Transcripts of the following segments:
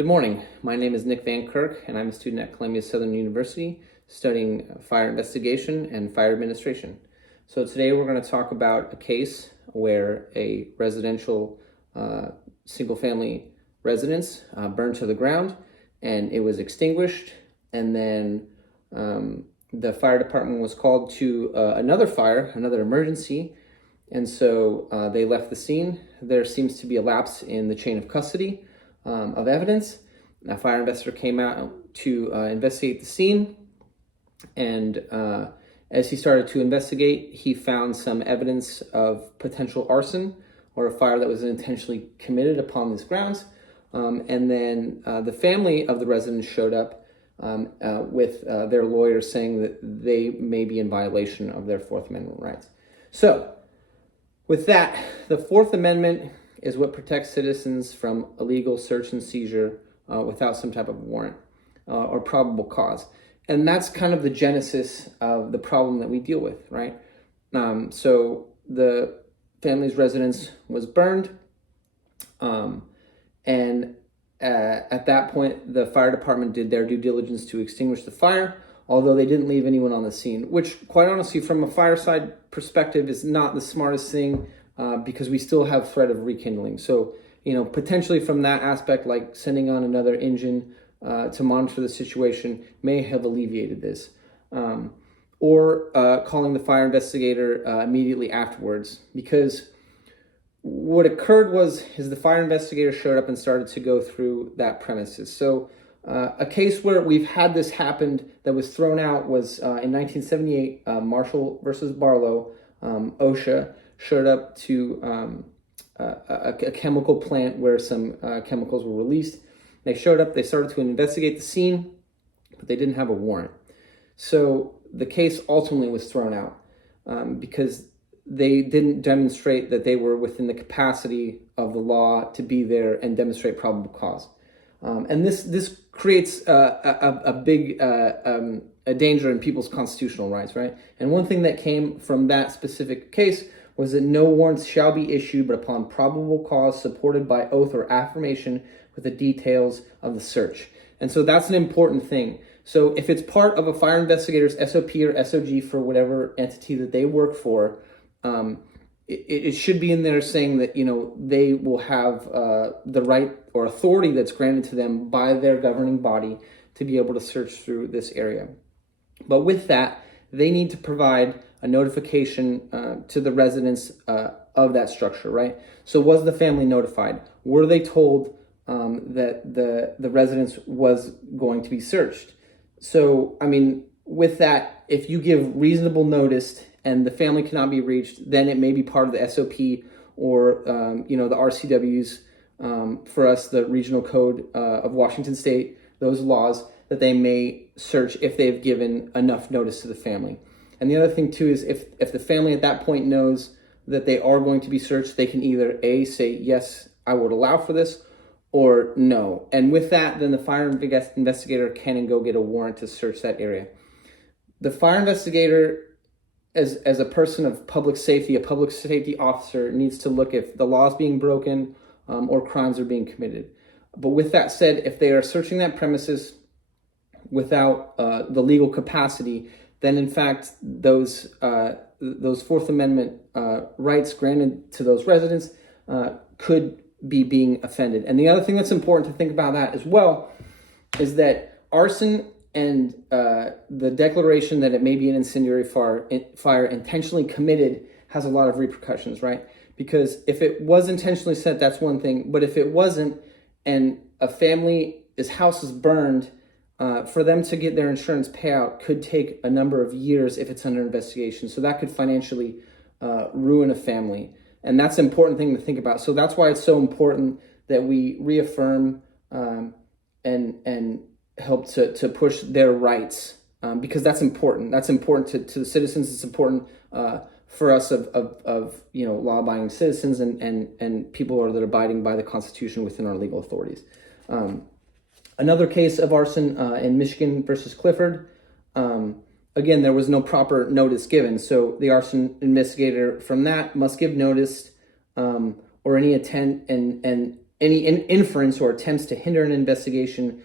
Good morning. My name is Nick Van Kirk, and I'm a student at Columbia Southern University studying fire investigation and fire administration. So today we're going to talk about a case where a residential single-family residence burned to the ground, and it was extinguished, and then the fire department was called to another emergency, and so they left the scene. There seems to be a lapse in the chain of custody of evidence. A fire investigator came out to investigate the scene, and as he started to investigate, he found some evidence of potential arson or a fire that was intentionally committed upon these grounds. And then the family of the residents showed up with their lawyers saying that they may be in violation of their Fourth Amendment rights. So, with that, the Fourth Amendment is what protects citizens from illegal search and seizure without some type of warrant or probable cause. And that's kind of the genesis of the problem that we deal with, right? So the family's residence was burned, and at that point, the fire department did their due diligence to extinguish the fire, although they didn't leave anyone on the scene, which, quite honestly, from a fireside perspective, is not the smartest thing because we still have threat of rekindling. So, potentially from that aspect, like sending on another engine to monitor the situation may have alleviated this. Or calling the fire investigator immediately afterwards, because what occurred is the fire investigator showed up and started to go through that premises. So a case where we've had this happen that was thrown out was in 1978, Marshall versus Barlow. OSHA showed up to a chemical plant where some chemicals were released. They showed up, they started to investigate the scene, but they didn't have a warrant. So the case ultimately was thrown out because they didn't demonstrate that they were within the capacity of the law to be there and demonstrate probable cause. And this creates a big danger in people's constitutional rights, right? And one thing that came from that specific case was that no warrants shall be issued but upon probable cause supported by oath or affirmation with the details of the search. And so that's an important thing. So if it's part of a fire investigator's SOP or SOG for whatever entity that they work for, it should be in there saying that, they will have the right or authority that's granted to them by their governing body to be able to search through this area. But with that, they need to provide a notification to the residents of that structure, right? So was the family notified? Were they told that the residence was going to be searched? So, with that, if you give reasonable notice and the family cannot be reached, then it may be part of the SOP or, the RCWs, for us, the Regional Code of Washington State, those laws that they may search if they've given enough notice to the family. And the other thing, too, is if the family at that point knows that they are going to be searched, they can either A, say, yes, I would allow for this, or no. And with that, then the fire investigator can and go get a warrant to search that area. The fire investigator, as a person of public safety, a public safety officer, needs to look if the law is being broken or crimes are being committed. But with that said, if they are searching that premises without the legal capacity, then in fact those Fourth Amendment rights granted to those residents could be being offended. And the other thing that's important to think about that as well is that arson and the declaration that it may be an incendiary fire intentionally committed has a lot of repercussions, right? Because if it was intentionally set, that's one thing. But if it wasn't, and a family's house is burned, for them to get their insurance payout could take a number of years if it's under investigation. So that could financially ruin a family. And that's an important thing to think about. So that's why it's so important that we reaffirm and help to push their rights, because that's important. That's important to the citizens. It's important for us of law-abiding citizens and people that are abiding by the Constitution within our legal authorities. Another case of arson in Michigan versus Clifford. Again, there was no proper notice given, so the arson investigator from that must give notice or any intent and any inference or attempts to hinder an investigation,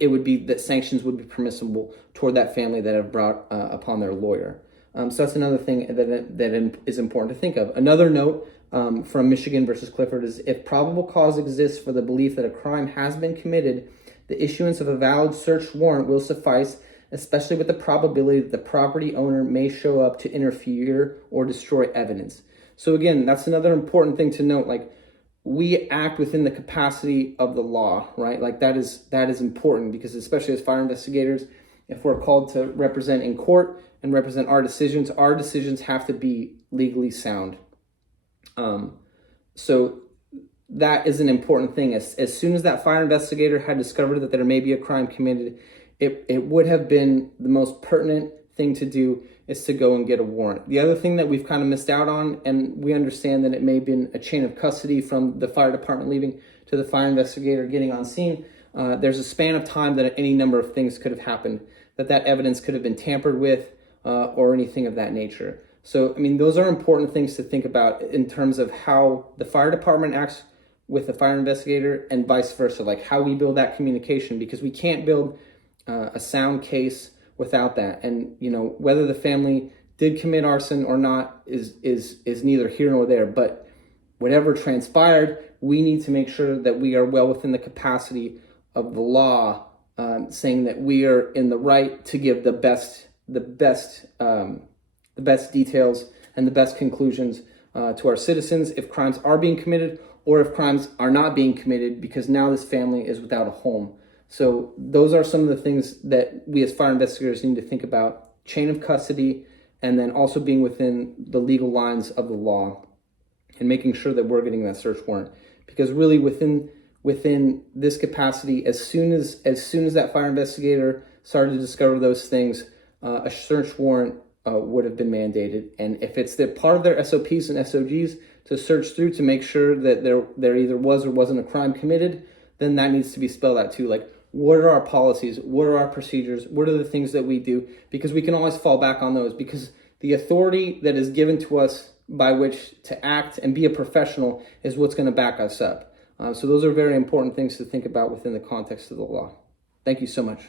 it would be that sanctions would be permissible toward that family that have brought upon their lawyer. So that's another thing that is important to think of. Another note from Michigan versus Clifford is, if probable cause exists for the belief that a crime has been committed, the issuance of a valid search warrant will suffice, especially with the probability that the property owner may show up to interfere or destroy evidence. So again, that's another important thing to note. Like, we act within the capacity of the law, right? Like that is important, because especially as fire investigators, if we're called to represent in court and represent our decisions have to be legally sound. So that is an important thing. As soon as that fire investigator had discovered that there may be a crime committed, it would have been the most pertinent thing to do is to go and get a warrant. The other thing that we've kind of missed out on, and we understand that it may have been a chain of custody from the fire department leaving to the fire investigator getting on scene, there's a span of time that any number of things could have happened, that evidence could have been tampered with or anything of that nature. So, I mean, those are important things to think about in terms of how the fire department acts with the fire investigator and vice versa, like how we build that communication, because we can't build a sound case without that. And, you know, whether the family did commit arson or not is neither here nor there. But whatever transpired, we need to make sure that we are well within the capacity of the law, saying that we are in the right to give the best details and the best conclusions to our citizens if crimes are being committed or if crimes are not being committed, because now this family is without a home. So those are some of the things that we as fire investigators need to think about: chain of custody, and then also being within the legal lines of the law and making sure that we're getting that search warrant. Because really within this capacity, as soon as that fire investigator started to discover those things, a search warrant would have been mandated. And if it's part of their SOPs and SOGs to search through to make sure that there either was or wasn't a crime committed, then that needs to be spelled out too. Like, what are our policies? What are our procedures? What are the things that we do? Because we can always fall back on those, because the authority that is given to us by which to act and be a professional is what's going to back us up. So those are very important things to think about within the context of the law. Thank you so much.